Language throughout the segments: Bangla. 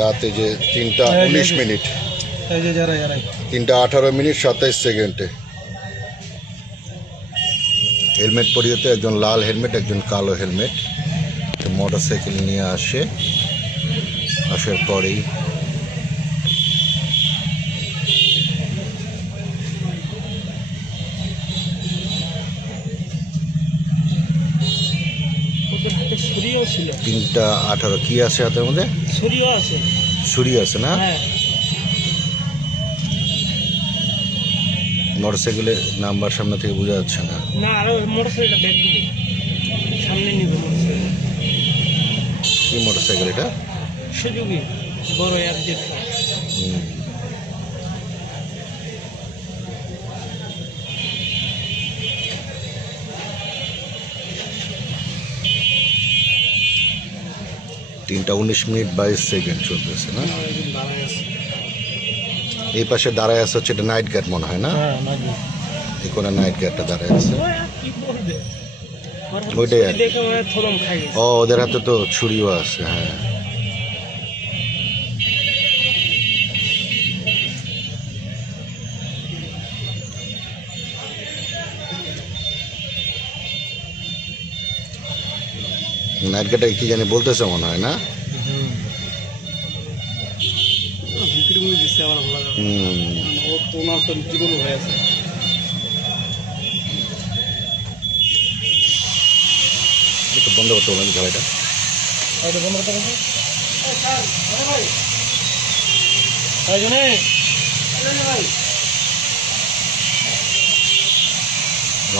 রাতে যে 3:19 3:18 27 হেলমেট পরিয়ে তো একজন লাল হেলমেট একজন কালো হেলমেট মোটর সাইকেল নিয়ে আসার পরেই ছুরিও ছিল 3:18 কি আছে হাতের মধ্যে? ছুরিও আছে। ছুরি আছে না? হ্যাঁ। মোটরসাইকেলের নাম্বার সামনে থেকে বোঝা যাচ্ছে না। না আরো মোটরসাইকেলটা ব্যাগ দিবে সামনে নিবে মোটরসাইকেল। কি মোটরসাইকেল এটা? সুজুকি বড় অ্যাপডেট। তিনটা 19:22 চলতেছে না? এই পাশে দাঁড়ায় আছে হচ্ছে এটা নাইট গার্ড মনে হয় না? এই কোনা নাইট গার্ডটা দাঁড়ায় আছে। ওইটাই আর ও ওদের হাতে তো ছুরিও আছে। হ্যাঁ নাইট গার্ডটা কি জানি বলতেছে মনে হয় না? বন্ধ করতে বললাম গাড়িটা।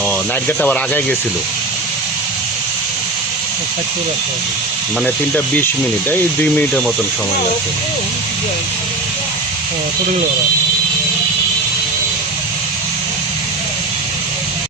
ও নাইট গার্ডটা আবার আগে গেছিল মানে 3:20 এই 2 মিনিটের মতন সময় লাগছে।